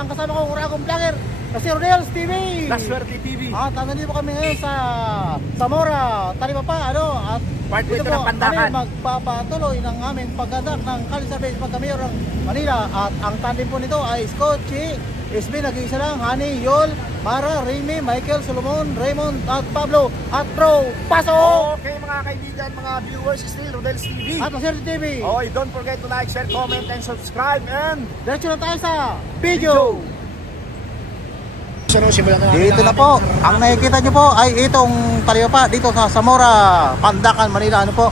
ang kasama ko uragong vlogger kasi Rodels TV. Laswerte TV. At nandito po kami ngayon sa Zamora, Talibapa, at Part dito ito po ng Pandakan. kami magpapatuloy ng aming paggandak ng Kali Survey pagka-mayor ng Manila. At ang tandem po nito ay Scotchy, SB nag-iisa lang, Honey, Yol, Mara, Remy, Michael, Solomon, Raymond at Pablo at Bro. Pasok! Okay mga kaibigan, mga viewers, still Rodels TV. At Laswerte TV. Okay, don't forget to like, share, comment, and subscribe. And Diretso na tayo sa video. Dito na po, ang nakikita nyo po ay itong Talibapa dito sa Zamora, Pandakan, Manila. Ano po?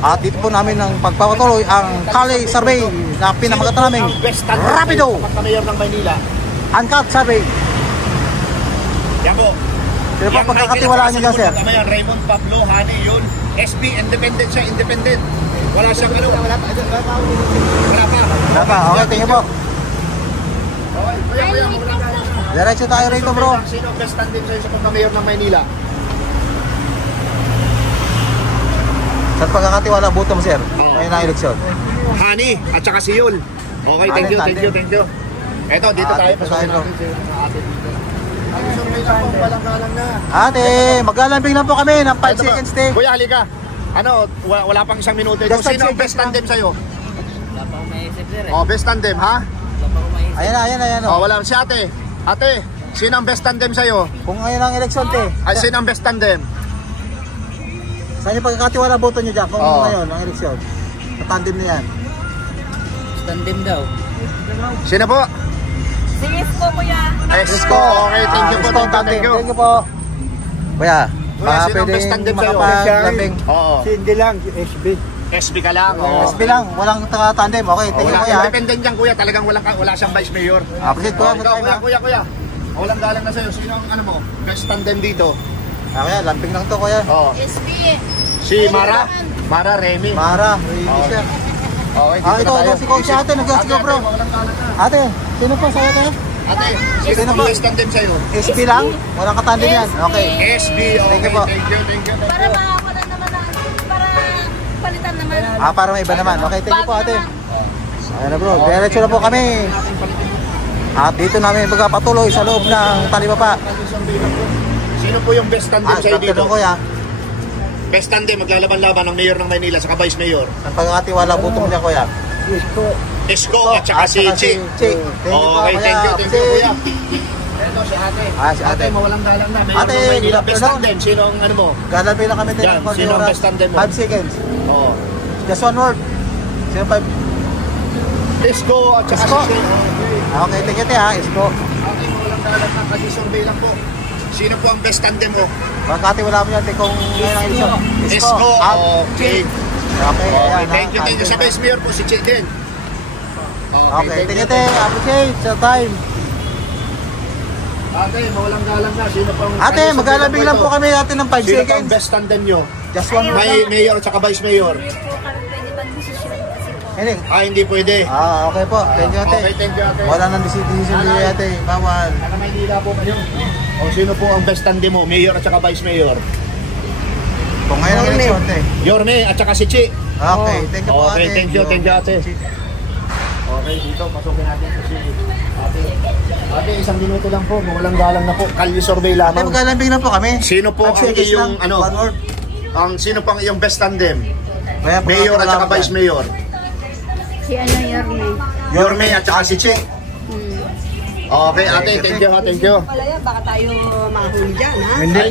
At dito po namin ang pagpapatuloy ang Kali Survey na pinamagatan namin Rapido pagka-mayor ng Maynila. Uncut Survey. Yan po. Sino po pagkakatiwalaan nyo dyan, sir? Raymond, Pablo, Honey, yun. SB, independent siya, independent. Wala siyang ano. Wala pa. Wala pa, okay, tingin po. Okay, kuya, Diretso tayo rito, bro. Sino ang best tandem sa'yo sa pagka-mayor ng Maynila? Sa pagkakatiwala, boto mo, sir? Ngayon na eleksyon. Honey, at saka si Yul. Okay, thank you. Eto, dito tayo. Pasukin natin sa atin dito. Ay, survey lang po, walang-galang na. Ate, maglalambing lang po kami ng 5 seconds stay. Kuya, halika. Ano, wala pang isang minuto. Just Sino 5 ang best seconds tandem sa'yo? Wala pa akong maisip, sir. Oh, best tandem, ha? Wala pa akong maisip. Ayan. Oh, wala. Si ate. Ate, sino ang best tandem sa'yo? Kung ngayon ang eleksyon, te. Ay, sino ang best tandem? Saan yung pagkakatiwala, boto nyo dyan? Kung ngayon ang eleksyon. Sa tandem na yan. Tandem daw. Sino po? Si Isko, kuya. Esco. Okay, thank you po. Thank you po. Kuya, baka sino ang best tandem sa'yo? makapag-lambing. Oo. Hindi lang, SB. SB ka lang. Oo. SB lang, walang tandem. Okay, thank you, Wala, kuya. independent yan, kuya. Talagang wala siyang vice mayor. Appreciate kuya, Kuya. Walang galang na sa'yo. Sino ang ano mo? Best tandem dito? Kuya, lambing lang to, kuya. Oo. SB. Si Mara? Mara, Remy. Mara, hindi siya. Okay, Ito, si Coach ate, nag-go bro. Ate, sino po sa'yo tayo? Ate, sino po best tandem sa'yo? SB lang? Walang katandem yan. Okay. SB, okay. Thank you po. Thank you. Para makawala naman para palitan naman. Para may iba naman. Okay, thank you po ate. Ayan na bro, diretso na po kami. At dito namin pagpapatuloy sa loob ng Talibapa. Sino po yung best tandem sa'yo dito? Tanong kuya, Best tandem, maglalaban-laban ng mayor ng Maynila sa vice mayor. ang pagkakatiwala butong niya kuya. Esco at saka si Chi. Thank you po Okay, kuya. thank you kuya. Ito si ate. Si ate. Mawalang galang na. Mayor Ate, ng Maynila, good best afternoon. tandem. Sino ang ano mo? Galampi lang kami tayo Yan, ng sino ang best tandem mo? 5 seconds. Oo. Just one word. Sino 5? Esco at saka Esco. si Chi. Okay, thank you ha. Isko. Okay, mawalang galang na. Kasi survey lang po. Sino po ang best tandem mo? Pagkakatiwala mo yan kung ngayon ang eleksyon. Esco. Okay. Okay, ayan, Thank you. ha. Sa vice mayor po si Chi din. Okay, thank you. Appreciate sa time. Ate, mawalang galang na. Sino pang... Ate, maglalambing lang po kami natin ng 5 Sino pang seconds. best tandem nyo? Just one word. May mayor at saka vice mayor. Hindi po kami pwede mag-desisyon kasi po. Hindi. Hindi pwede. Okay po. Thank you ate. Okay, thank you ate. Wala nang decision dito ate. Bawal. Taga Maynila po kayo. O sino po ang best tandem mo? Mayor at saka vice mayor? Kung ngayon ang eleksyon ate. Yorme at saka si Chi. Okay, thank you po ate. Okay, thank you ate. Okay, dito, pasukin natin po si ate. Ate, isang minuto lang po. Walang galang na po. Kalye survey Ate, lamang. maglalambing lang po kami. Sino po 5 ang seconds iyong, lang. One word. sino pang iyong best tandem? Kaya po Mayor at wala saka po vice yan. mayor? Si Yorme. Yorme at saka si Chi. Okay, ate, thank you ha, thank you. Wala yan, baka tayo makahuli dyan, ha? Hindi.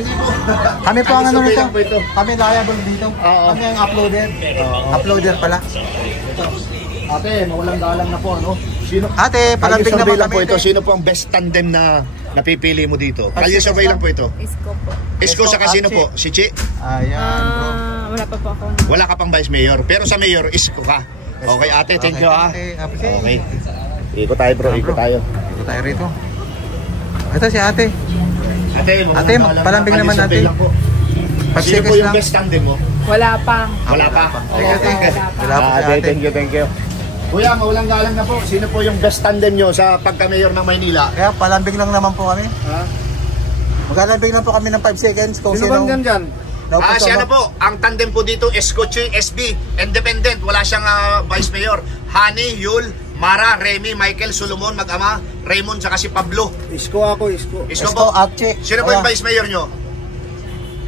Kami po ang ano survey nito. lang po ito. Kami liable dito. Oo. Kami ang uploader. Uploader pala. Ate, mawalang galang na po, ano? Sino? Ate, palambing survey naman lang po kami. ito. Sino po ang best tandem na napipili mo dito? Kalye survey lang po ito. Isko po. Isko sa kasino po? Si Chi? Ayan bro. Wala pa po ako. Wala ka pang vice mayor. Pero sa mayor, Isko ka. Okay ate, thank you ha. Ate, appreciate. Okay. Ikot tayo bro, ikot tayo. Ito tayo rito. Ito si ate. Ate, Ate, palambing naman natin. Po. Sino po yung best tandem mo? Wala pa. Wala pa. Thank you, thank you. Wala po si Ate, ate. thank you. Kuya, mawalang galang na po. Sino po yung best tandem nyo sa pagka-mayor ng Maynila? Kaya palambing lang naman po kami. Ha? Maglalambing lang po kami ng 5 seconds kung sino. dyan? Si ano po, ang tandem po dito, Escoche, SB, independent, wala siyang vice mayor. Honey, Yul, Mara, Remy, Michael, Solomon, mag-ama, Raymond, saka si Pablo. Isko ako, isko. Isko Isko po. at Chi. Sino po yung vice mayor nyo?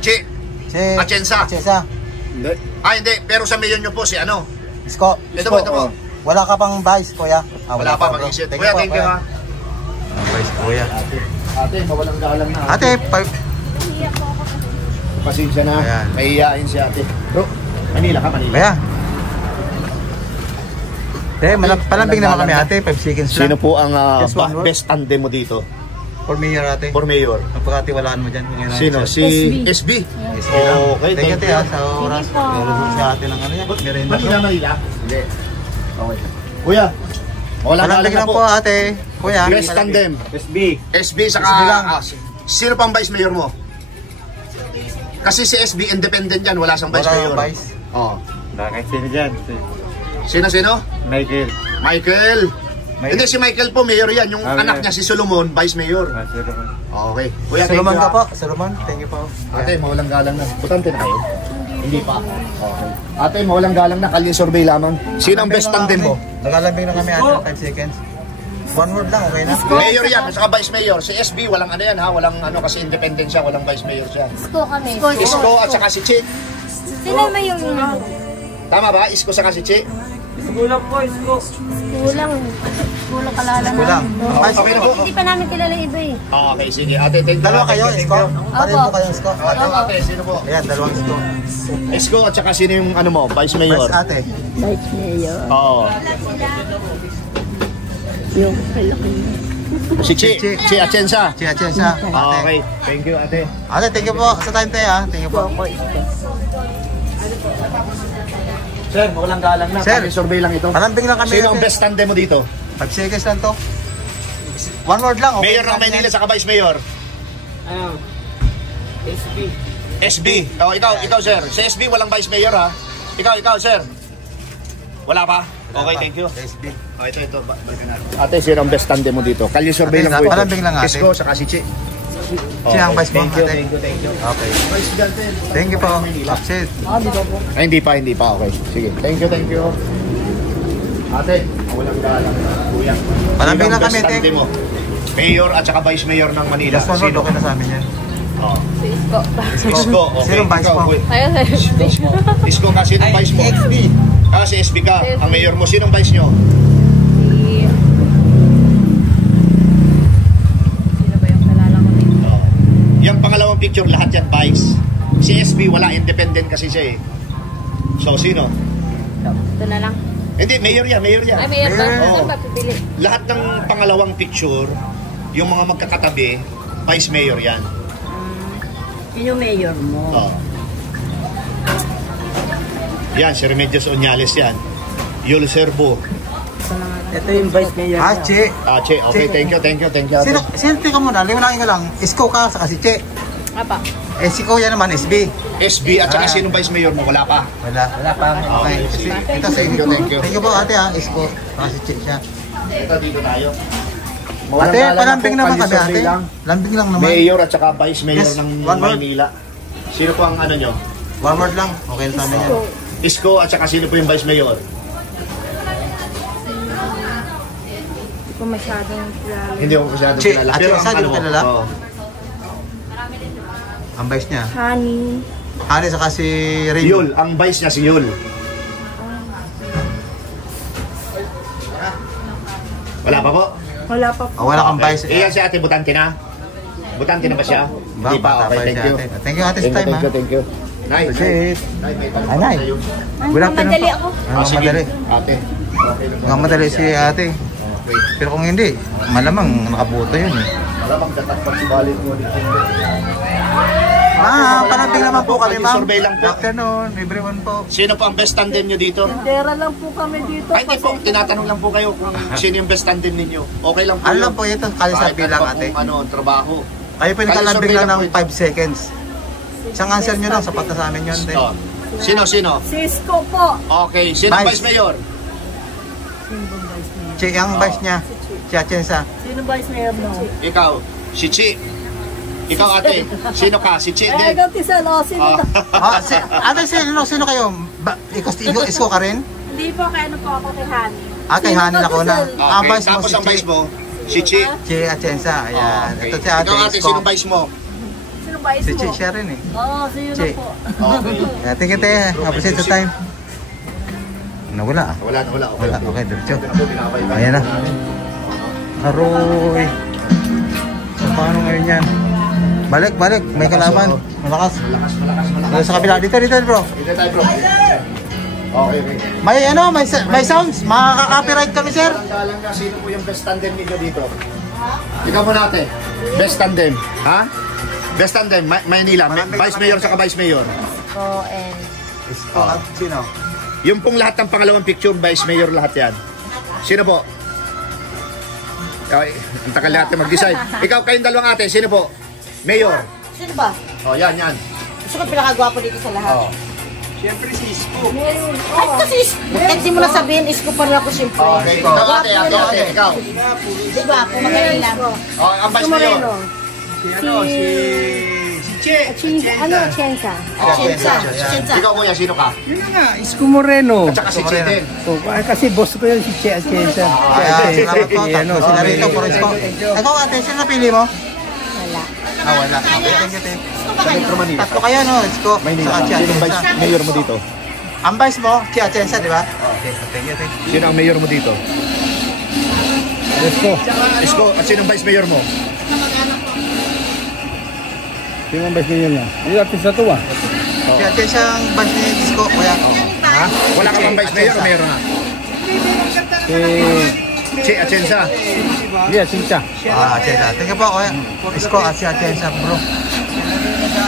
Chi. Si Atienza. Atienza. Hindi. Hindi. Pero sa mayor nyo po, si ano? Isko. Ito po, ito po. Wala ka pang vice, kuya? Wala pa, bro. mag-isip. Thank Kuya, you po, thank you kuya. ha. Vice, kuya. Ate, mawalang galang na. Ate, Iyak po ako kasi. Pasensya na. Ayan. Mahihiyain si ate. Bro, Manila ka, Manila. Kuya. Palambing naman kami ate, 5 seconds lang. Sino po ang Just one word. best tandem mo dito? For mayor ate. For mayor? Ang pagkatiwalaan mo dyan. Sino? Si SB. Okay, Thank you thank you. ate sa oras. Sige po. Meron sa atin ng ano yan. Merienda. Manila, Manila? Hindi. Okay. Kuya, mawalang Palambing galang lang na po po. ate. Kuya. Best tandem. SB. SB saka... SB lang. Sino pang vice mayor mo? Kasi si SB independent yan, wala siyang vice Wala mayor. yung vice. Oh. Bakit sino dyan? Sino? Michael. Michael. Hindi, si Michael po, mayor yan. Yung Ah, anak mayor. niya, si Solomon, vice mayor. Okay. Kuya, thank Solomon you, ka ha. po. Solomon, thank you po. Ate, mawalang galang na. Butante na kayo? Hindi pa. Okay. Ate, mawalang galang na. Kalye survey lamang. Sino ang best tandem mo? Nagalambing na kami ate, 5 seconds. One word lang, okay na? Mayor yan, saka vice mayor. Si SB, walang ano yan ha. Walang ano kasi independent siya, walang vice mayor siya. Isko kami. Isko at saka si Chi. Sino may yung Tama ba? Isko saka si Chi. kulang? Kulang kalala Kulang. namin. Vice Okay na po. Hindi pa namin kilala yung iba eh. Okay, sige. Ate, thank you. Dalawa kayo, Thank you, Isko. thank you. Pareho po kayong Isko. Ate, sino po? Ayan, dalawang Isko. Isko at saka sino yung ano mo? Vice mayor. Vice ate. Vice Mayor. Oo. Yung kalaki. Si Chi. Chi Atienza. Chia, ate. Okay. Thank you, ate. Ate, thank you po sa time tayo ha. Thank you po. Sir, walang galang na. Sir. Kami survey lang ito. Palambing lang kami. Sino ang ate. best tandem mo dito? 5 seconds lang to. One word lang, okay. Mayor ng Maynila saka vice mayor. SB. Oh, ikaw sir. Sa SB walang vice mayor ha. Ikaw sir. Wala pa? Okay, thank you. SB. Oh, ito. Balikan natin. Ate, sino ang best tandem mo dito? Kalye survey Ate, lang po ito. palambing lang, ate. Isko saka si Chi. Siya ang vice mo, Thank you, ate. thank you. Okay. Presidente. Thank you po. Upset. Ay, hindi pa. Okay. Sige. Thank you. Ate, walang galang. Kuya. Palambing Sino ang lang kami, best ate. tandem mo? Mayor at saka vice mayor ng Manila. Just one word, okay na sa amin yan. Oh. Isko. Isko, okay. Sino ang vice Ikaw, mo? kuya. Ayun, Isko ka, sino ang vice mo? XB. Si SB ka. Ang mayor mo, sino ang vice nyo? Sino ba yung kalala ko dito? Yung pangalawang picture, lahat yan vice. Si SB, wala, independent kasi siya eh. So, sino? Ito na lang. Hindi, mayor yan. Ay, Mayor ba? Mayor. Saan ba pipili? Lahat ng pangalawang picture, yung mga magkakatabi, vice mayor yan. Yun yung mayor mo. Oh. Yan, si Remedios Onyales yan. Yul Serbo. Ito yung vice mayor. Che. Che, okay, thank you. Sino ka muna? Liwanagin ka lang. Isko ka, saka si Che. Apa? Si Kuya naman, SB. SB at saka sino vice mayor mo? Wala pa. Wala pa. Okay. Ito sa inyo. Thank you. Thank you po ate ha. Isko. Saka si Che siya. Ito, dito tayo. Ate, palambing naman kami ate. Lambing lang naman. Mayor at saka vice mayor Yes, ng one word. Maynila. Sino po ang ano nyo? One word lang. Okay na sa amin yan. Isko at saka sino po yung vice mayor? Hindi ko masyadong kilala. Hindi ko masyadong Che, kilala. at Pero saka ang sino ano, kilala? oo. Ang vice niya. Honey. Hani saka si Ring. Yul, ang vice niya si Yul. Wala pa po? Wala pa po. Oh, wala kang vice. Iyan si ate, butante na? Butante na ba siya? Hindi pa, okay, thank you. Thank you ate sa time ha. Thank you. Nay, Appreciate. may tanong Ay, Nay. sa'yo. Good afternoon Madali po. ako. Ang sige. madali. Ate. Okay lang. Ang madali si ate. Okay. Pero kung hindi, malamang nakabuto yun eh. Malamang dapat pagsubalit mo dito. Ma'am, palambing naman po kami ma'am. Survey lang Good po. afternoon, everyone po. Sino po ang best tandem nyo dito? Pera lang po kami dito. Ay, hindi po. Tinatanong lang po kayo kung sino yung best tandem ninyo. Okay lang po Ano yun. lang po ito, kalisabi Kahit lang ano pa ate. kung ano, trabaho. Kayo po yung Kalisabi kalambing lang lang ng po 5 seconds. Isang answer nyo lang, sapat na sa amin yun. Oh. Sino? Cisco po. Okay. Sino ang Vice. vice mayor? Che, ang vice niya. Si Atienza. Sino vice mayor mo? Ikaw. Si Chi. Ikaw ate. Sino ka? Si Chi din. ganti sa sino Ah. Ate, sino kayo? Isko ka rin? Hindi po, kaya ano po ako kay Honey. Kay Hani Lacona. Ang Okay, vice mo tapos si ang vice mo, si Chi. Chi Atienza. Ayan. Okay. Ito si ate. Ikaw ate, Isko. sino vice mo? Sino ba Si mo? Chi siya rin eh. Oo, sino na Chi. po. Okay. Thank you, te. Appreciate the time. Nawala ah. Wala. Wala. Okay, diretso. Ito na po, pinapay ka. Ayan na. Aroy. So, paano ngayon yan? Balik. May kalaban. Malakas. Malakas. Sa kabila. Dito, bro. Dito tayo, bro. Okay. May sounds. Makaka-copyright kami, sir. Galang na, sino po yung best tandem niyo dito? Ikaw muna ate. Best tandem. Ha? Best tandem, Maynila. Vice Mayor sa Vice Mayor. Oh, and... Isko at sino? Yung pong lahat ng pangalawang picture, Vice Mayor lahat yan. Sino po? Ang takal lahat na mag-decide. Ikaw, kayong dalawang ate, sino po? Mayor. Sino ba? Oh, yan. Gusto ko pinakagwapo dito sa lahat. Oh. Ay, kasi kahit di mo na sabihin, isko pa rin ako siyempre. Okay, ikaw ate, ikaw. Di ba? Kung magaling lang. Oh, ang Vice Mayor. Atienza. Ikaw kuya, sino ka? Yun na nga, Isko Moreno. At saka si Che din. Oh, kasi boss ko yan si Che Atienza. Ayan, salamat po. Tatlo sila rito. Puro Isko. Ikaw ate, sino napili mo? Wala. Wala. Okay, thank you, te. Sa Metro Manila. Tatlo kayo, no? Isko. Maynila. Saka Chi Sino ang Vice Atienza. Mayor mo dito? Ang vice mo, Chi Atienza, di ba? Okay, thank you, te. Sino ang Mayor mo dito? Isko. Isko. At sino ang Vice Mayor mo? Sino ang vice mayor niya? Yung artista to ah. Chi Atienza ang vice ni Isko, kuya. Ha? Wala ka bang Vice Mayor o Mayor na? Si... Che Atienza. Yeah, Sincha. Atienza. Thank you po, kuya. Isko at Chi Atienza, bro.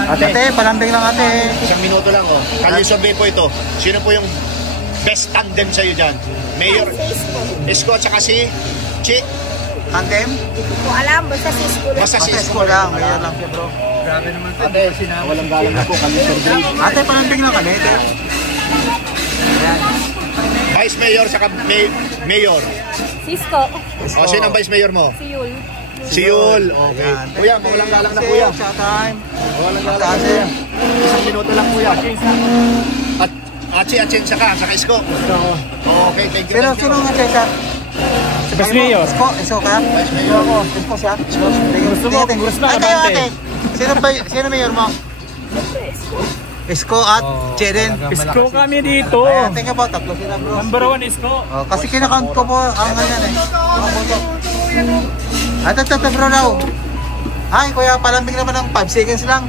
Ate, Ate, palambing lang ate. isang minuto lang oh. Kalye survey po ito. Sino po yung best tandem sa'yo dyan? Mayor Isko at saka si Chi. Tandem? Hindi ko alam, basta si isko lang. Basta si Ate, Isko Isko lang. Mayor lang siya, bro. Ate, walang galang na po. Kalye survey. Ate, palambing lang kami, ate. Vice Mayor saka Mayor. Si isko. O, sino ang Vice Mayor mo? Si Yul. Si Yul. Okay. Kuya, walang galang na kuya. Showtime. Walang galang na Taas kuya. eh. Isang minuto lang kuya. At si Atienza ka, saka Isko. Okay, thank you. Pero thank you. sino nga siya? Vice Mayor. Isko ka? Vice Mayor. Isko siya? Gusto mo, gusto na Ay, kayo abante. ate. Sino mayor mo? Isko at Chedin. Isko kami dito. Ayan, thank you po. Tatlo sila, bro. Number 1 Isko. Oh, kasi kinakount ko po ang ganyan eh. Ito, bro daw. Ay, kuya, palambing naman ng 5 seconds lang.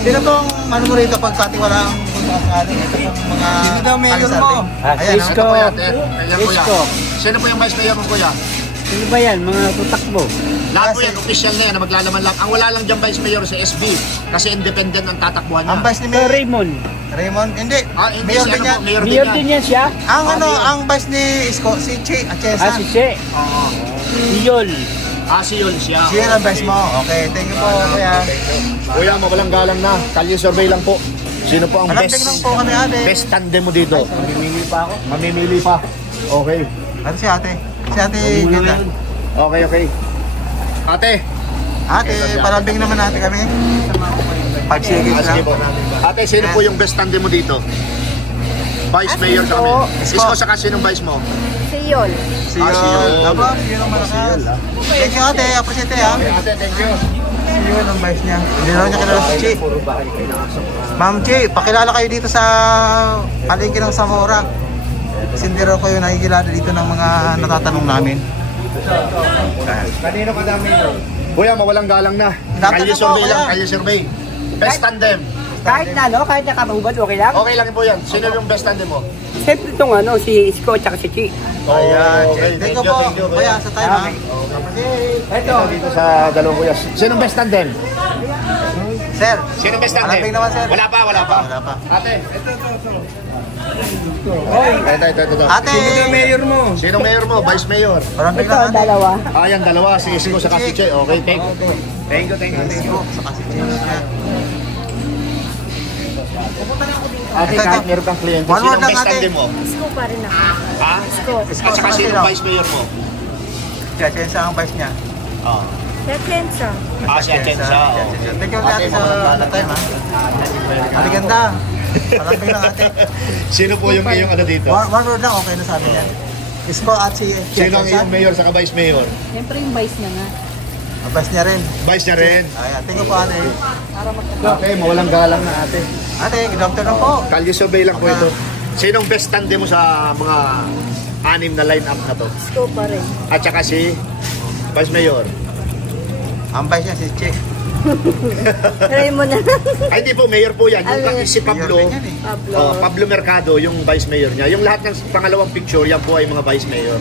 Sino pong ano mo rito pagkatiwalaan kung sakasali? Ito pong mga... Sino daw mayor mo? Ayan, Isko. Ito kuya, ayan kuya. Isko. Sino po yung Vice Mayor mo kuya? Sino ba yan? Mga tutakbo. Lahat po yan, official na yan, na maglalaman lang. Ang wala lang dyan Vice Mayor sa SB, kasi independent ang tatakbuhan niya. ang vice ni So, Mayor Raymond. Raymond, hindi. Hindi Mayor si din ano yan. po, Mayor Mayor din din yan. yan siya. Ang ano, Mayor. ang vice ni Isko, si Che Atienza. Si Che. Oo. Si Yol. Si Yul siya. Siya ang vice mo. Okay, thank you po, kuya. Kuya, mawalang galang na. Kalye survey lang po. Sino po ang Palambing lang po kami, ate. best tandem mo dito? Mamimili pa ako. Mamimili pa. Okay. Ano si ate? Si ate Ganda. Okay. Ate. Ate, palambing naman natin kami. 5 seconds Sige lang. po. Ate, sino po yung best tandem mo dito? Vice Mayor sa kami. Isko saka sinong vice mo? Si Yul. Si Si Yul. Yul. Aba, si Yul ang malakas. Thank you, ate. Appreciate ha. Ate, thank you. Si Yul ang vice niya. Hindi na niya kilala si Chi. Ma'am Chi, pakilala kayo dito sa palengke ng Zamora. Kasi hindi raw kayo nakikilala dito ng mga natatanong namin. Kanino ka dami yun? Kuya, mawalang galang na. Dapat Kalye na po, survey kuya. lang, kalye survey. Best tandem. Kahit na, no? Kahit nakabahubad, okay lang? Okay lang po yan. Sino yung best tandem mo? Siyempre itong ano, si Isko at si Chi. Ayan, Okay, thank you po. Kuya, sa time ha. Ito. Dito sa dalawang kuya. Sino best tandem? Sir, Sino best tandem? palambing naman, sir. Wala pa. Wala pa. Ate. Ito. Ate, Mayor mo. Sino mayor mo? Vice mayor. palambing Ito, lang ate. dalawa. Yan, dalawa. Si Isko sa si Che. Okay, thank you. Isko, saka si Chi. Ate, kahit meron kang kliyente, One sino word lang, best ate. tandem mo? Isko pa rin ako. Ha? Isko. At saka sino vice mayor mo? Si Atienza ang vice niya. Si Atienza. Si Atienza. Thank you ate sa time ha. Aliganda. Palambing lang ate. Sino po yung ano dito? One word lang, okay na sa amin yan. Isko at si Sino ang iyong mayor sa vice mayor? Siyempre yung vice niya nga. Abas niya rin. Vice niya rin. Ayan, tingnan po ate. Okay, mawalang galang na ate. Ate, good afternoon po. Kalye survey lang po ito. Sinong best tandem mo sa mga anim na line-up na to? Isko pa rin. At saka si vice mayor. Ang vice niya si Che. Raymond na. Ay, hindi po, mayor po yan. Yung si Pablo, Mayor din yan eh. Pablo. Pablo Mercado, yung vice mayor niya. Yung lahat ng pangalawang picture, yan po ay mga vice mayor.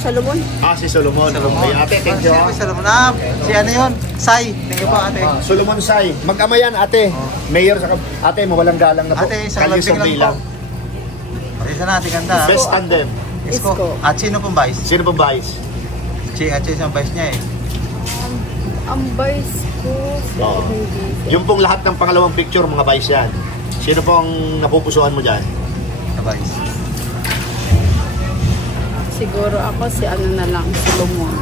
Salomon. Si Solomon. Okay, ate, thank you. Si Solomon. Si ano yun? Sai. Thank you po ate. Solomon Sai. Mag-ama yan, ate. Mayor sa ate, mawalang galang na po. Ate, isang Kalye lambing survey lang po. Pakisa natin ganda. Best tandem. Isko. Isko. At sino pong vice? Sino po vice? Che at Che ang vice niya eh. Ang vice ko. Oo. Yung pong lahat ng pangalawang picture, mga vice yan. Sino po ang napupusuan mo dyan? Sa vice. Siguro ako si ano na lang, Solomon.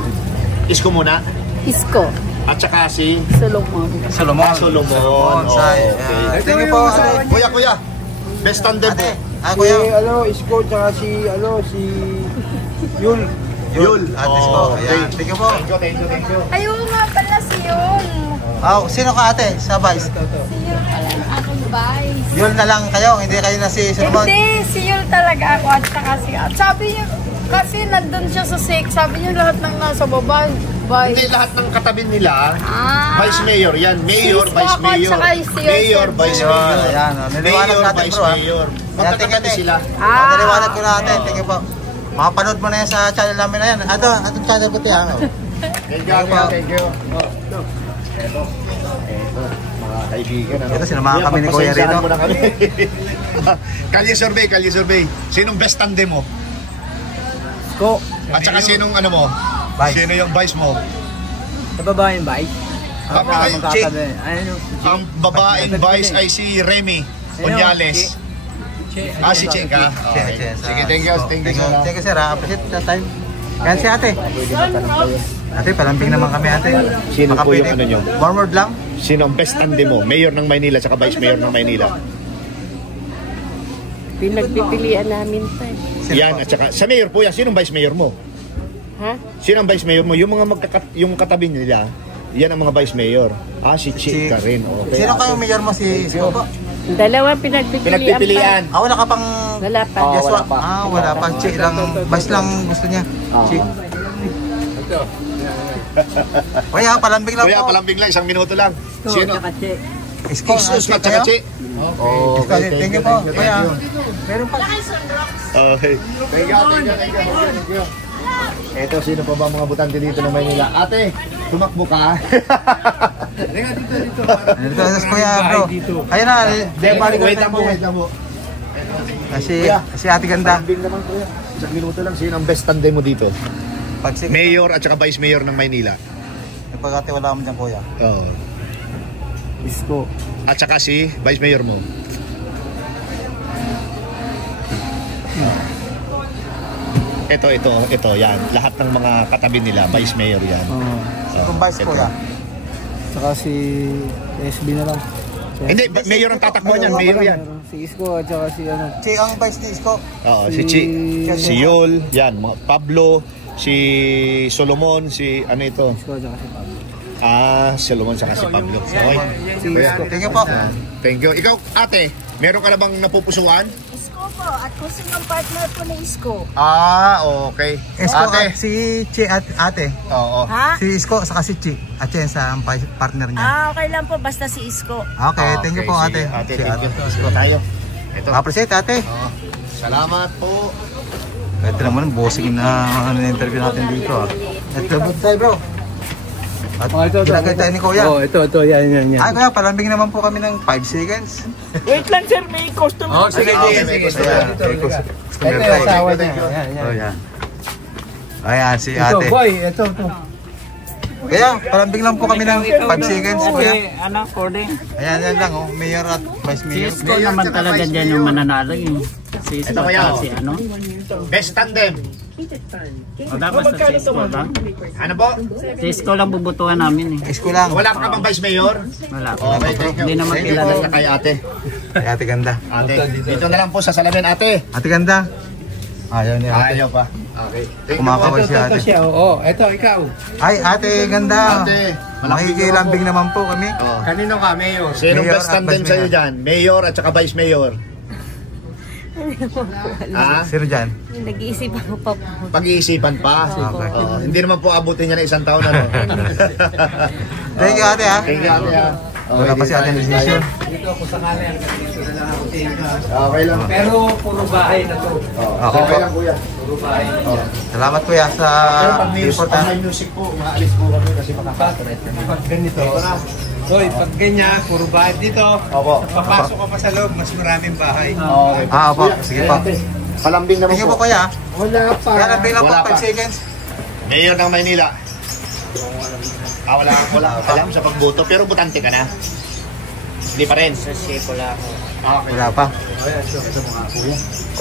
Isko muna. Isko. At saka si Solomon. Solomon. Solomon. Sai. Okay. Thank you po ate. Kuya. Best tandem po. Ate. Kuya. Isko, tsaka si Yul. Yul. At Isko. Ayan. Thank you po. Thank you. Ayun nga pala si Yul. Sino ka ate sa vice? Si Yul pala ang aking vice. Yul na lang kayo. Hindi kayo na si Solomon. Hindi, si Yul talaga ako at saka si at sabi niya, kasi nandun siya sa six, sabi niya lahat ng nasa baba, vice. Hindi lahat ng katabi nila, Ah. vice mayor yan. Mayor, Isko vice ako at mayor. saka si Yul. Mayor, vice Yun, mayor. ayan. Niliwanag Mayor, natin vice bro. mayor. Ayan, Magkatabi tingnan sila. Niliwanag ko natin. Thank you po. Makapanood mo na yan sa channel namin na yan. Atong channel ko tiyan. Thank you. Ito, mga kaibigan. Ito, sinamahan kami ni Kuya rito. Mo na kami. Kalye survey. Sinong best tandem mo? Isko. At saka sinong ano mo? Vice. Sino yung vice mo? Sa babaeng vice. Ang babaeng vice ay si Remy Onyales. Si Ching ka? Okay. Sige, thank you. Thank you, sir. Thank you sir. Appreciate the time. Yan si ate. Ate, palambing naman kami ate. Sino po yung Makapili. ano nyo? One word lang. Sino ang best tandem mo? Mayor ng Maynila at vice mayor ng Maynila. Pinagpipilian namin pa. Yan, at saka sa mayor po yan. Sino ang vice mayor mo? Ha? Sino ang vice mayor mo? Yung mga yung katabi nila, yan ang mga vice mayor. Si Chi ka rin. Okay. Sino kayong mayor mo si Isko po? Dalawa pinagpipilian. Pinagpipilian. Wala ka pang... Wala pa. Yes, wala pa. Che lang. Vice lang gusto niya. Che. Kuya, palambing lang Kuya, po. palambing lang. 1 minuto lang. Sino? Isko. Isus at saka Chi. Okay, Thank you po. Kuya. Meron pa. Okay. Thank you. Eto, sino pa ba mga butante dito ng Maynila? Ate, tumakbo ka. Dito sa kuya bro. Ayun na. Wait lang po. Si ate ganda. Palambing naman kuya. 1 minuto lang. Sino ang best tandem mo dito? Mayor at saka vice mayor ng Maynila. Pagkatiwala mo dyan kuya. Oo. Isko. At saka si vice mayor mo. Ito, yan. Lahat ng mga katabi nila, vice mayor yan. Kung vice ito. kuya. Saka si SB na lang. Hindi, mayor ang tatakbo niyan, mayor yan. Si Isko at saka si ano. Si ang vice ni Isko. Oo, si Chi, si Yul, yan, Pablo, si Solomon, si ano ito? Isko at saka si Pablo. Solomon saka si Pablo. Okay. Si Isko. Thank you po. Thank you. Ikaw, ate, meron ka na bang napupusuan? Isko po. At kung sino ang partner po ni Isko. Okay. Isko Ate. at si Che at ate. Oo. Ha? Si Isko saka si Che. At Che sa partner niya. Okay lang po. Basta si Isko. Okay, thank you po ate. Sige, ate, Si thank you. Isko tayo. Ito. Appreciate ate. Salamat po. Ito naman, bossing na interview natin dito. Ito good tayo bro. At ginagay tayo ni kuya. Ito. Yan. Ay kuya, palambing naman po kami ng 5 seconds. Wait lang sir, may customer. Sige. Ayan, si ate. Ito. Kaya, palambing lang po kami ng 5 seconds, kuya. Cording. Ayan, yan lang, oh. Mayor at vice mayor. Isko naman talaga dyan yung mananalo yung si Isko Ito kaya, at si ano. Best tandem. O dapat sa si Isko lang. Ano po? Si Isko lang bubutuhan namin eh. Isko lang. Wala ka bang vice mayor? Wala. Okay, thank you. Hindi naman Thank you kilala po yan. kay ate. Ay, ate ganda. Ate, dito na lang po sa salamin ate. Ate ganda. Ayaw ni ate. Ayaw pa. Okay. Thank you. Kumakaway si ate. Oo, eto, ikaw. Ay, ate, ganda. Ate, Makikilambing naman po kami. Oh. Kanino ka, Mayor? Sinong Mayor best at tandem vice sa'yo mayor. dyan? Mayor at saka vice mayor? Ha? Sino dyan? Nag-iisip ako pa po. Pag-iisipan pa? Okay. Oh, hindi naman po abutin niya na 1 taon, ano? Thank you, ate, ha. Thank you, ate, ha. Wala pa si ate ng decision. Dito ako sakali, hanggang dito na lang ako sa inyo. Okay lang. Pero puro bahay na to. Okay po. lang, kuya. Puro bahay na dyan. Salamat kuya sa Pero pag report, ha. may music po, umaalis po kami kasi makaka-stress kami. Pag ganito, Hoy, pag ganyan, puro bahay dito. Opo. Papasok ka pa sa loob, mas maraming bahay. Okay. Ah, opo. Sige po. Palambing naman Thank you po po. kuya. Wala pa. Kaya lambing lang po, Wala pa. 5 seconds. Mayor ng Maynila. Wala kang alam sa pagboto, pero butante ka na. Hindi pa rin. Okay. Wala pa.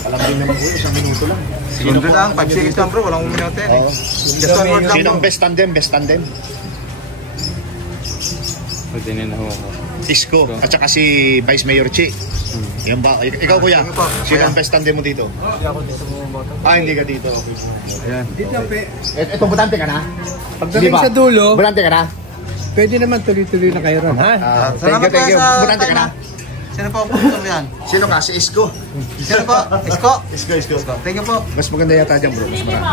Palambing naman po, 1 minuto lang. Segundo lang, 5 seconds lang bro, walang uminote. Oo. Just one word lang Sinong bro. best tandem? Best tandem? Pwede na ako. Isko at saka si Vice Mayor Chi. Yan ba? Ikaw kuya, Sige po, sino kuya. ang best tandem mo dito? Hindi ka dito. Ayan. Dito, Ito, butante ka na? pagdating sa dulo, Butante ka na? pwede naman tuloy-tuloy na kayo ron, ha? Salamat thank you. kuya sa Butante ka time, na? ha. Sino po ang pupunta mo yan? Sino ka? Si Isko. Sino po? Isko. Isko. Thank you po. Mas maganda yata dyan bro, mas marami.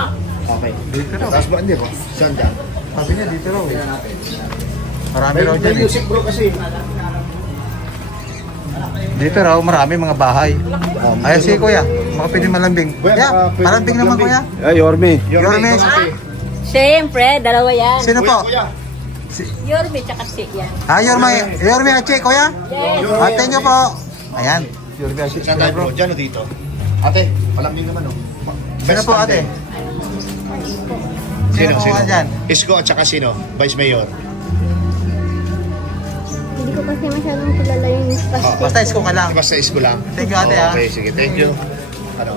Okay. Dito raw. Tapos ba, hindi po? Saan dyan? Sabi niya dito raw. Marami raw dyan eh. music bro kasi. Dito raw, marami mga bahay. Ayan si kuya, baka pwede malambing. Kuya, Kuya, baka pwede malambing naman kuya. Ay, Yorme. Yorme. Siyempre, dalawa yan. Sino po? Kuya. Yorme tsaka si yan. Yorme Ache, kuya. Yes. Ate niyo po. Ayan. Yorme Ache. Saan tayo bro? Dyan o dito? Ate, palambing naman o. Sino po ate? Sino po dyan? Isko at saka sino? Vice Mayor. Hindi ko kasi masyadong kilala yung Basta isko ka lang. Basta Isko lang. Thank you ate ha. Okay, sige. Thank you. Ano?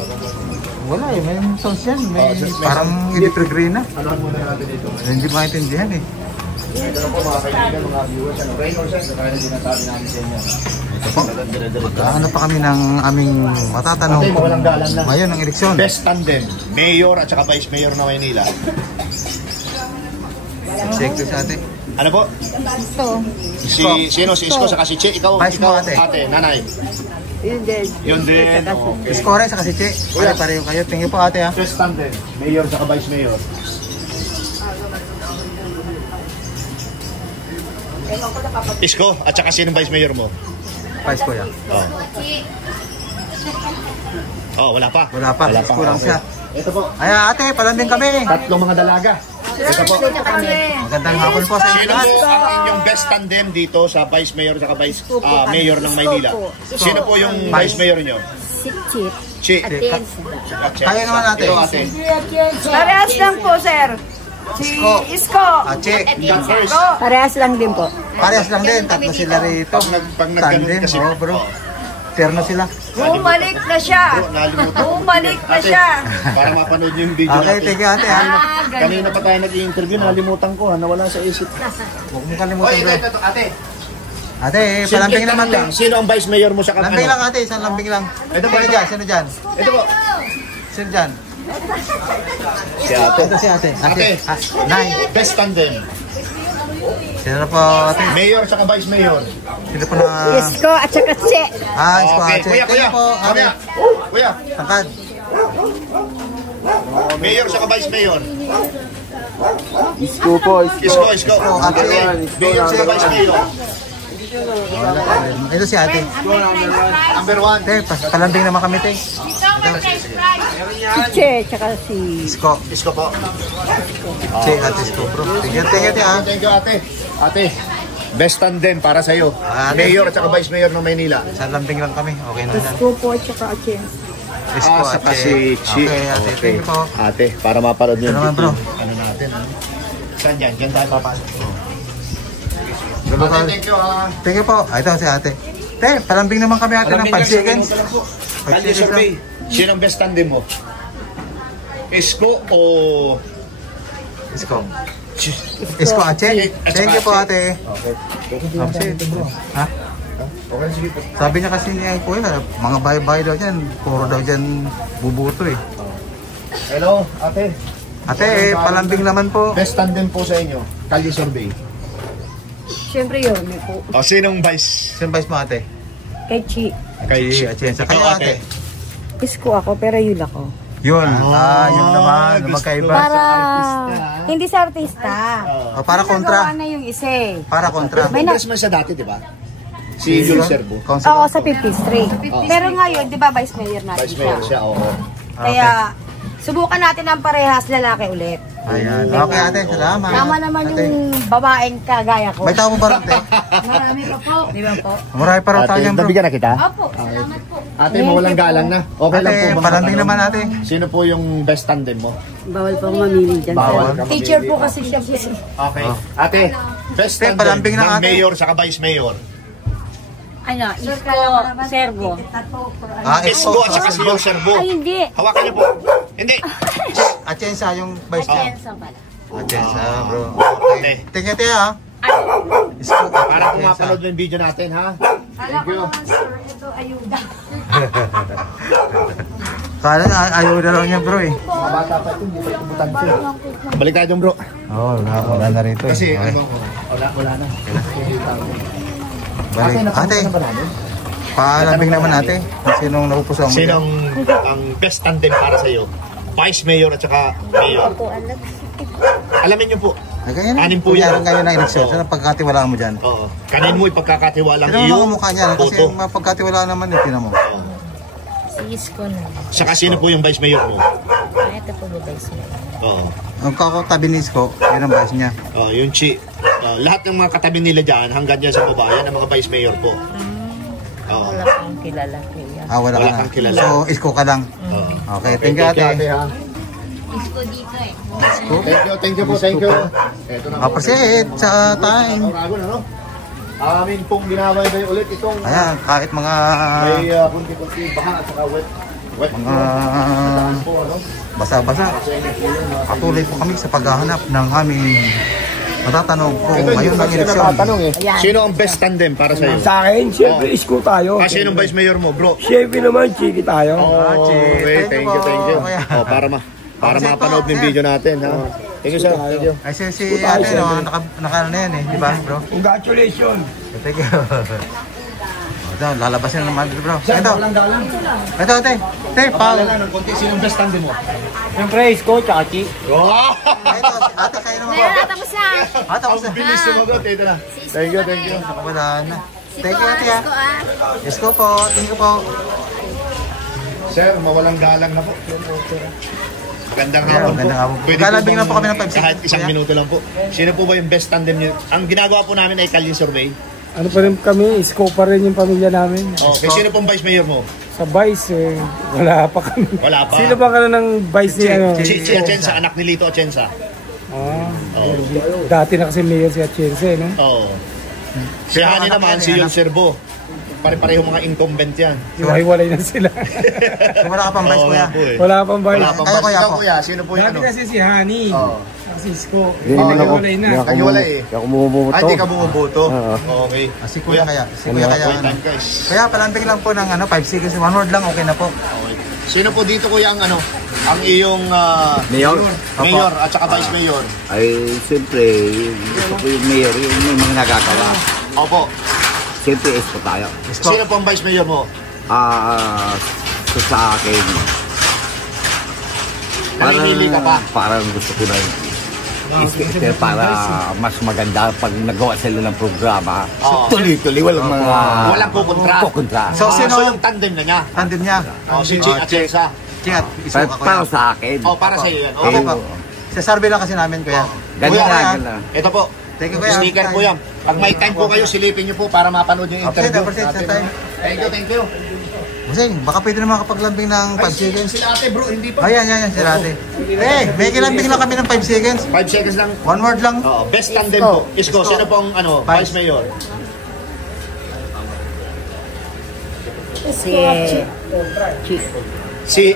Wala eh, may songs yan. May may parang ilipregrina. Ano muna natin dito? Hindi ko maintindihan eh. Ito po mga kaibigan, mga viewers. Ano? Rain or shine? Kaya sinasabi namin sa inyo. Ano pa kami ng aming matatanong Ate, walang galang lang. ngayon ang eleksyon. Best tandem, Mayor at saka Vice Mayor ng Maynila. Check to sa ate. Ano po? Ito. Sino? Si Isko saka si Che? Ikaw, Vice mo, ate. nanay. Yun din. Yun din. Okay. Isko rin sa kasi Che. Pare-pareho kayo. Tingin po ate ha. Best tandem, Mayor saka Vice Mayor. Isko at saka sinong Vice Mayor mo? Vice ko yan. Wala pa. Wala pa. Isko lang siya. Ito po, Ayan ate, palambing kami. tatlong mga dalaga. Ito po. Magandang hapon po sa inyo Sino lahat. po ang inyong best tandem dito sa Vice Mayor at Vice Mayor ng Maynila? Sino po yung Vice Mayor nyo? Si Chip. Chi. Kaya naman ate. Ikaw ate. Parehas lang po, sir. Si Isko. Ache. God first. Parehas lang din po. Parehas lang din. Tatlo sila rito. Pag nagganon Tandem. kasi. Oo bro. Terno sila. Bumalik na siya. Nalimutan. Bumalik na Ate, siya. para mapanood nyo yung video Okay, natin. thank you ate ha. Kanina pa tayo nag-i-interview, nalimutan ko ha, nawala sa isip. Huwag mong kalimutan bro. ito, ate. Ate, palambing naman to. Sino ang Vice Mayor mo sa Lambing lang ate, isang lambing lang. Ito po, Sino ito. dyan? Sino dyan? Ito po. Sino dyan? Si ate. Ito si ate. Ate. Nay. Best tandem. Sino na po ate? Mayor sa Vice Mayor. Sino po na... Isko at saka si. Isko Okay, ate. kuya, Thank you po ate. kuya. Kuya, Tangkad. Mayor sa Vice Mayor. Isko po, Isko. ate. Mayor sa Vice Mayor. Ito si ate. Number 1. Te, palambing naman kami te. Si Che tsaka si... Isko. Isko po. Che, ate Isko bro. Thank you ate ha. Thank you, ate. Ate, best tandem para sa'yo. Ate. Mayor at saka Vice Mayor ng Maynila. Isang lambing lang kami. Okay na yan. Isko po tsaka Che. Isko Saka ate. si Chi. Okay ate. Thank you po. Ate, para mapanood nyo Ano naman, bro? Ano natin, ano? Saan dyan? Dyan tayo papasok. Diba, Ate, thank you ha. Thank you po. Ito si ate. Te, palambing naman kami ate ng 5 seconds. 5 Kali seconds survey. lang. Sino ang best tandem mo? Isko o... Isko. Isko ate. Thank you po ate. Okay. Ha? Okay, sige po. Sabi niya kasi niya kuya, mga bahay-bahay daw dyan. Puro daw dyan bubuto eh. Hello, ate. Ate, palambing naman po. Best tandem po sa inyo, Kalye Survey. Siyempre yun, may po. O, sinong vice? Sino ba mo ate? Kay Chi. Kay Atienza. Ikaw, Kayo ate. Isko ako, pero yun ako. Yun. Yun naman. gusto Magkaiba. Para, artista. hindi sa artista. Para kontra. Nagawa na yung isa eh. Para kontra. May congressman siya dati, di ba? Si Yul Serbo. Oo, sa 50th Street. Pero ngayon, di ba, Vice Mayor natin Vice Mayor siya, oo. Kaya, subukan natin ang parehas lalaki ulit. Ayan. Okay ate, salamat. Tama naman Ate, yung babaeng kagaya ko. may tao mo ba rin, te? Marami pa po. Di ba po? Marami pa rin tayo yan, bro. nabigyan na kita? Opo, salamat po. Ate, mawalang galang na. Okay lang po Ate, ba? palambing naman ate. Sino po yung best tandem mo? Bawal po mamili dyan. Bawal. Teacher po kasi siya. Okay. Ate, best Ate, tandem palambing na ng ate. mayor sa vice mayor. Ano, Isko, Servo. Isko at saka si Yul Serbo. Ay, hindi. Hawakan niyo po. Hindi. Atienza yung vice niya. Atienza pala. Atienza, bro. Ate, Tingnan ate ha. Isko. para po mapanood mo yung video natin, ha? Kala ko naman, sir, ito ayuda. Kala na ayaw na lang niya, bro eh. Mga bata pa ito, hindi pa ibutan ko. Balik tayo dun, bro. Oo, wala na rito. Kasi, Okay. wala na. Balik. Ate, na ba namin? palambing naman ate. Sinong napupusuan mo? Sinong ang best tandem para sa iyo? Vice Mayor at saka Mayor. Alamin niyo po. Ay, ganyan na. Anim po yan. Ganyan na eleksyon. Saan ang pagkatiwalaan mo dyan? Oo. Kanin mo ipagkakatiwalang Ano iyo. ang mukha niya? Kasi boto. yung mapagkatiwalaan naman yung tinan mo. Si Isko na. Saka sino po yung Vice Mayor mo? Ito po ba Vice Mayor? Oo. Ang kakatabi ni Isko, yun ang vice niya. Yung lahat ng mga katabi nila dyan, hanggang dyan sa baba, yan ang mga Vice Mayor po. Oo. Wala kang kilala kaya. Wala Wala ka kang na. kilala. So, Isko ka lang. Oo. Okay, thank you ate. ha. Isko dito eh. Thank you po, thank you. Eto na. Appreciate sa time. Ragon, ano? Amin pong ginabay ulit itong Ayan, kahit mga may kunti-kunti baha at saka wet mga po, ano? basa-basa. Patuloy po kami sa paghahanap ng aming matatanong kung Ito, ngayon ng eleksyon. Sino ang best tandem para sa'yo? Sa akin, siyempre, isko tayo. Sino ang Vice Mayor mo, bro? Siyempre naman, chiki tayo. Okay, thank you. Kuya. Para mapanood ng video natin, ha? Thank you, sir. Thank you. Ay, si ate, no, naka na yan eh, di ba, bro? Congratulations. Thank you. Ito, lalabasin na naman, bro. Ito, ate. Ate, pal. Sino ang best tandem mo? Siyempre, isko, tsaka chi. Wow! Ito, ate, kayo naman. Tapos na. Tapos na. Ang bilis sumagot. Ito na. Thank you. Wala na. Thank you, ate, ha. Isko po. Thank you po. Sir, mawalang galang na po. Magandang Yeah, hapon po. magandang hapon. Pwede Kalabing po lang po kami ng 5 kahit seconds, isang kuya. minuto lang po. Sino po ba yung best tandem niyo? Ang ginagawa po namin ay Kalye Survey. Ano pa rin kami, isko pa rin yung pamilya namin. Okay, sino pong Vice Mayor mo? Sa Vice, wala pa kami. Wala pa. Sino ba ka na ng Vice ni ano? Si Atienza, anak ni Lito Atienza. Oo. Dati na kasi mayor si Atienza, no? Oo. Si Hani naman, si Yul Serbo. Pare-pareho mga incumbent yan. Hiwalay na sila. So, wala ka pang vice, Oo, kuya. nga po eh. Wala pang Vice. Wala pang Ay, Vice. kuya Ikaw, po. kuya, sino po yung Dati ano? kasi si Hani. Oo. Si Isko. Oo, Hiwalay na. Ay, wala eh. Ako bumubuto. Ay, di ka bumuboto. Okay. Si kuya kaya. Si kuya kaya. Wait time, guys. Kaya palambing lang po ng 5 seconds. 1 word lang, okay na po. Okay. Sino po dito kuya ang ang iyong Mayor? mayor at saka vice mayor? Ay, siyempre, gusto ko yung mayor, yung may mga nagagawa. Opo. Siyempre, isko tayo. Isko. Sino po ang vice mayor mo? Sa akin, Namimili ka pa? parang gusto ko na para mas maganda pag nagawa sila ng programa. Oo. Tuloy-tuloy, walang mga... Walang kukontra. Kukontra. So, sino- So yung tandem na niya? Tandem niya. Si Chi at Chesa. Chingat. Isko ka, kuya. Para sa akin. Para sa iyo yan. Okay Okay. po. Sa survey lang kasi namin, kuya. Ganyan Kuya, na, kuya. ganyan. Ito po. Thank you, kuya. Sticker po yan. Pag may time po kayo, silipin niyo po para mapanood yung interview. Appreciate sa natin. time. Thank you. Busing, baka pwede naman kapaglambing ng 5 seconds. Sila ate bro, hindi pa. Ayan, sila ate. May kilambing lang kami ng 5 seconds. 5 seconds lang. 1 word lang. Best tandem po. Isko, Isko. sino pong vice mayor?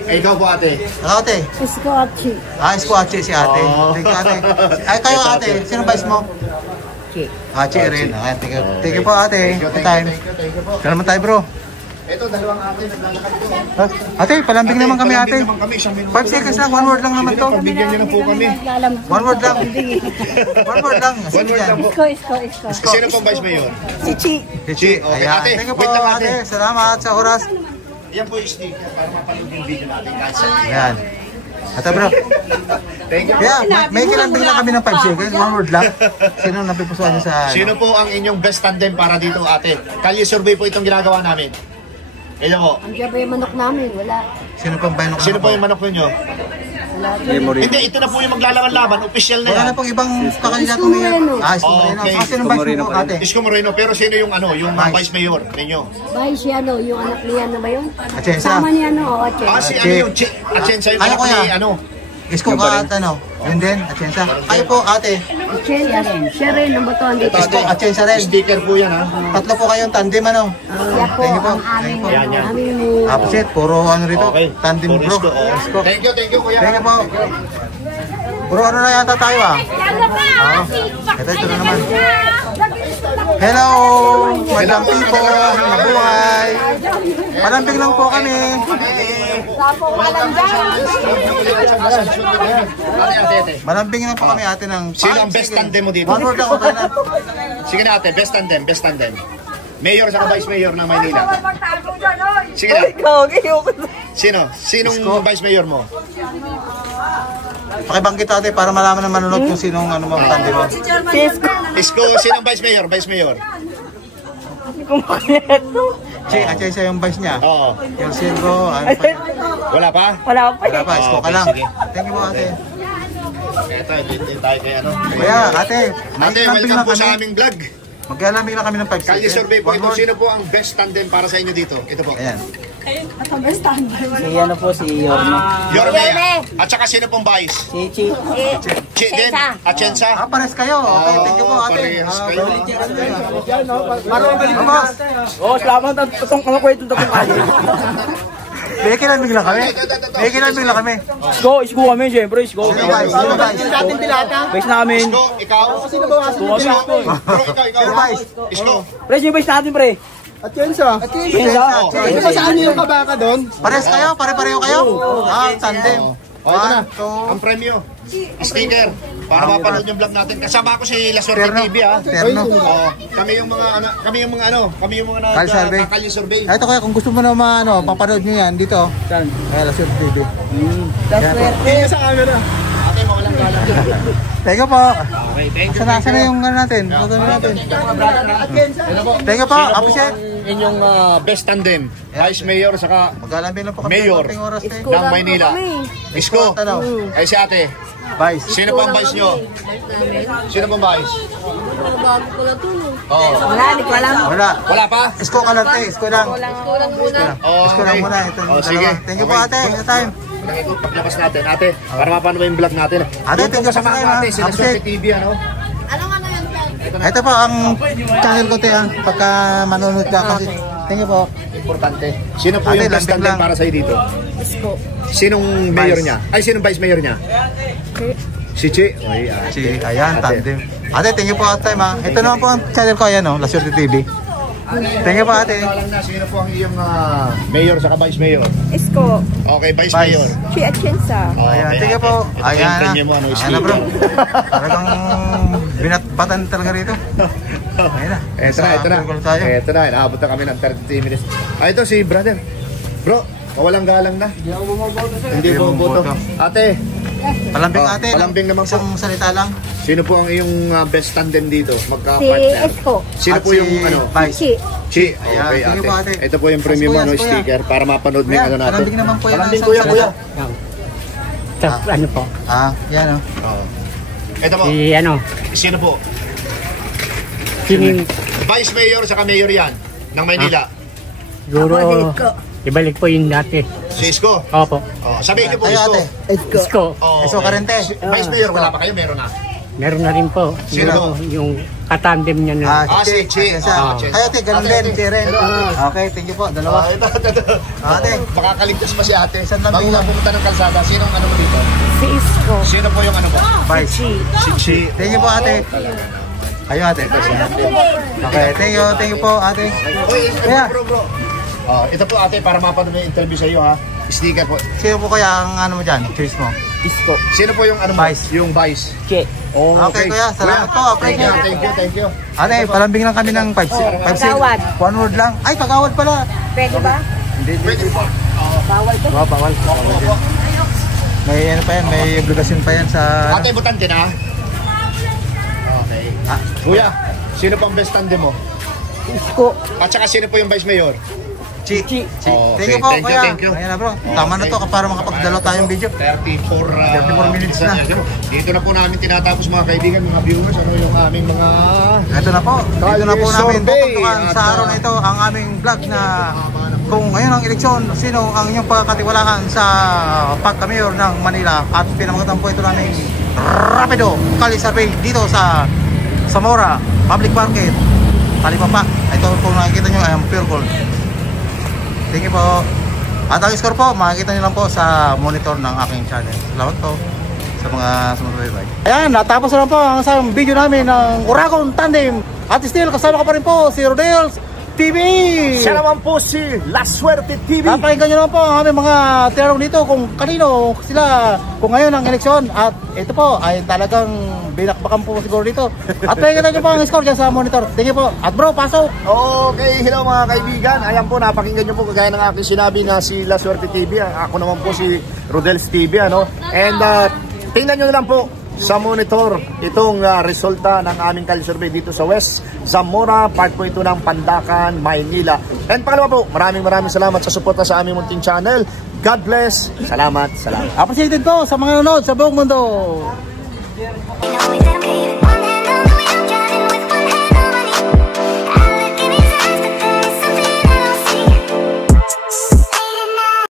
Ikaw po ate. Ate. Isko at Chi. Isko Achi si ate. Thank you, ate. Ay, kayo ate. Sino vice mo? Chi. Achi rin. Okay, thank you po ate. Thank you Time. po. Kaya naman tayo bro. Ito, dalawang ate naglalakad ito. Ate, palambing naman kami ate. Palambing naman kami, isang minuto. 5 seconds lang, one word lang naman Sige to. na, pagbigyan niyo na po kami. One word lang. One word lang. One word lang po. Isko. Sino pong Vice Mayor? Chichi. Okay, ate, Thank you po wait lang ate. ate. Salamat sa oras. Yan po yung sticker para mapanood yung video natin. Ayan. Ate bro. Thank you. Kaya, may kilambing lang kami ng 5 seconds. One word lang. Sino napipusuan niyo sa... Sino po ang inyong best tandem para dito ate? Kalye survey po itong ginagawa namin. Ito po. Andiyan ba yung manok namin? Wala. Sino pang bayan? Sino po yung manok ninyo? Hindi, ito na po yung maglalaban-laban. Official na Wala yan. na pong ibang kakandidato ngayon. Ah, Isko Moreno. Okay. Sino ba Isko ate? Isko Moreno, pero sino yung ano, yung Vice Mayor ninyo? Bahay si ano, yung anak niya na ba yun? Atsensa. Sama niya ano, o Atsensa. Ah, si ano yung Atsensa yung Ano anak kuya? ni ano? Isko ka at ano? Yun din, Atsensa. Kayo po ate. Atsensa rin. Siya rin, ang batuan dito. Isko, Atsensa rin. Sticker po yan ha. Tatlo po kayong tandem ano? Siya po, Thank you po. ang aming, Yan, yan. aming Opposite, puro ano rito. Okay. Tandem Puro bro. Isko, oh. Isko. Thank you kuya. Thank you po. Puro ano na yata tayo ah. Oo. Ito na naman. Hello, madam people, mabuhay. Malambing lang po kami. Malambing lang po kami ate ng... Sino ang best tandem mo dito? One word lang, okay na. Sige na ate, best tandem. Mayor sa Vice Mayor ng Maynila. Sige na. Sinong Vice Mayor mo? Pakibanggit ate para malaman ng manunod kung sinong ano mga tandem mo. Isko, sinong Vice Mayor? Che, atay sa yung vice niya. Oo. Yung silgo, ano pa? Wala pa? Wala pa, Isko ka Okay, lang. sige. Thank you po ate. Ito, hindi tayo kay ano. Kuya, ate, may Ate, kilambing welcome lang po sa kami. aming vlog. Maglalambing lang kami ng 5 seconds. Kalye survey po One ito. word. Sino po ang best tandem para sa inyo dito? Ito po. Ayan. Si ano po, si Yorme. Yorme. At saka sino pong Vice? Si Chi. Chi din? Atsensa? Ah, pares kayo. Okay, thank you po ate. Parehas kayo. Vamos. Oh, salamat at itong kwento na kung kaya. May kilambing lang kami. May kilambing lang kami. Isko kami, syempre, isko. Sino vice? Sino vice? Base namin. Isko, ikaw? Isko kami, isko. Bro, ikaw. Sino vice? Isko. Pre, yung base natin, pre. Atyensa. Saan yung kabaka doon? Pares kayo? Pare-pareho kayo? Ah, tandem. O, ito na. 1, 2. Ang premyo. Sticker. Para mapanood yung vlog natin. Kasama ko si La Suerte Terno. TV ha. Terno. Oo. Kami yung mga Kalye survey. Kalye survey. Ito kaya kung gusto mo na papanood nyo yan dito. Saan? Kaya La Suerte TV. Yan po. Ate, mawalang galang. Thank you po. Okay, thank you. Sana yung ano natin. Photo natin. Thank you po. Sino po Appreciate. ang inyong best tandem? Vice Mayor saka Maglalambing lang po kami. Mayor. ng konting oras, te. ng Maynila. Isko. Tanong. Ay si ate. Vice. Sino po ang vice nyo? Sino po ang vice? Oo. Wala. Wala pa? Isko ka lang, te. Isko lang. Oh, Isko lang muna. Ito. Oh, sige. dalawa. Thank you po ate. Your time. Paglabas natin. Ate, para mapanood yung vlog natin. Ate, thank you Kasama sa ko time, ate, ha. si La Suerte Appreciate. TV ano? Ito po ang channel ko, te. Pagka manonood ka kasi. Thank you po. Importante. Sino po Ate, yung best lambing tandem lang. para sa'yo dito? Sinong mayor niya? Ay, sinong vice mayor niya? Si Chi. Ay, ate. Si, ayan, Ate. tandem. Ate, thank you po at time, ha. Ito naman po ang channel ko, ayan, La Suerte TV. Thank you po, ate. Lang na, sino po ang iyong mayor sa vice mayor? Isko. Okay, vice Vice. mayor. Si Atyensa. Ayan, Okay, thank you ate. po. Ito Ayan yung na. premium mo, ano, Ayan na, sticker. bro. Talagang binatbatan talaga rito. Ayan na. Ito na. Tayo. Ito na, inaabot na kami ng 30 minutes. Ito si brother. Bro, mawalang galang na. Hindi bumoboto. Ate, Palambing ate. palambing naman po. Isang salita lang. Sino po ang iyong best tandem dito? Si Magka-partner. Isko. Sino At po yung ano? Vice. Si. Chi. Ayan, Okay, sige po, ate. ate. Ito po yung premium Kuya, ano, kuya. sticker para mapanood mo yung ano natin. Palambing naman po yan. Palambing ang kuya, isang kuya. salita. Ano po? Ah, yan o. Oo. Ito po. Si ano? Sino po? Sining Vice Mayor sa Mayor yan ng Maynila. siguro. Ibalik po yung dati. Si Isko. Opo. Oh, sabihin niyo po Tayo Isko. ate. Isko. Oh, Isko ka rin, te. Vice Mayor, wala pa kayo? Meron na. Meron na rin po. Sino? Yung katandem niya na. Si Chi. Ah, Chi. Kaya ate, ganun din. Si Ren. Okay, thank you po. Dalawa. Ito. Ate. Makakaligtas pa si ate. Isang Bago lambing na lang. pumunta ng kalsada, sinong ano mo dito? Si Isko. Sino po yung ano mo? Vice. Si Chi. Thank you po ate. Ayo ate. Okay, thank you po ate. Uy, Kaya. bro. Ito po ate, para mapanood yung interview sa iyo ha. Sticker po. Sino po kaya ang ano mo dyan? Cheers mo. Isko. Sino po yung ano mo? Vice. Yung vice. Che. Oh, Okay, kuya. Salamat po. Thank you, thank you, thank you. Ate, palambing lang kami ng 5 Kagawad. One word lang. Ay, kagawad pala. Pwede ba? Pwede po. Bawal to. Bawal. May ano pa yan, may obligasyon pa yan sa... Ate, butante na. Okay. Kuya, sino pang best tandem mo? Isko. At saka sino po yung vice mayor? Chi. Oh, Thank you okay. po, Thank you, kuya. thank you. Ayan na bro. Tama na to para makapagdalo tayong video. 34 minutes na. Dito na po namin tinatapos mga kaibigan, mga viewers, ano yung aming mga... Ito na po. Dito na po namin Survey. tututukan sa araw na ito ang aming vlog na kung ngayon ang eleksyon, sino ang inyong pagkakatiwalaan sa pagka-mayor ng Manila. At pinamagatan po ito namin Rapido Kali Survey dito sa Zamora Public Market, Talipapa. Ito po nakikita nyo ay ang pure gold. Thank you po. At ang score po, makikita nyo lang po sa monitor ng aking channel. Salamat po sa mga sumusubaybay. Ayan, natapos na lang po ang isang video namin ng Uragon Tandem. At still, kasama ka pa rin po si Rodel's TV. Siya naman po si La Suerte TV. Napakinggan nyo naman po ang aming mga tinanong dito kung kanino sila kung ngayon ang eleksyon. At ito po ay talagang binakbakan po siguro dito. At pakinggan nyo po ang score dyan sa monitor. Thank you po. At bro, pasok. Okay, hello mga kaibigan. Ayan po, napakinggan nyo po kagaya ng aking sinabi na si La Suerte TV. Ako naman po si Rodel's TV. Ano? And tingnan nyo lang po sa monitor itong resulta ng aming Kali Survey dito sa West Zamora, part po ito ng Pandacan, Maynila. And pangalawa po, maraming salamat sa suporta sa aming munting channel. God bless. Salamat. Appreciated po sa mga nanonood sa buong mundo. You know we dedicated.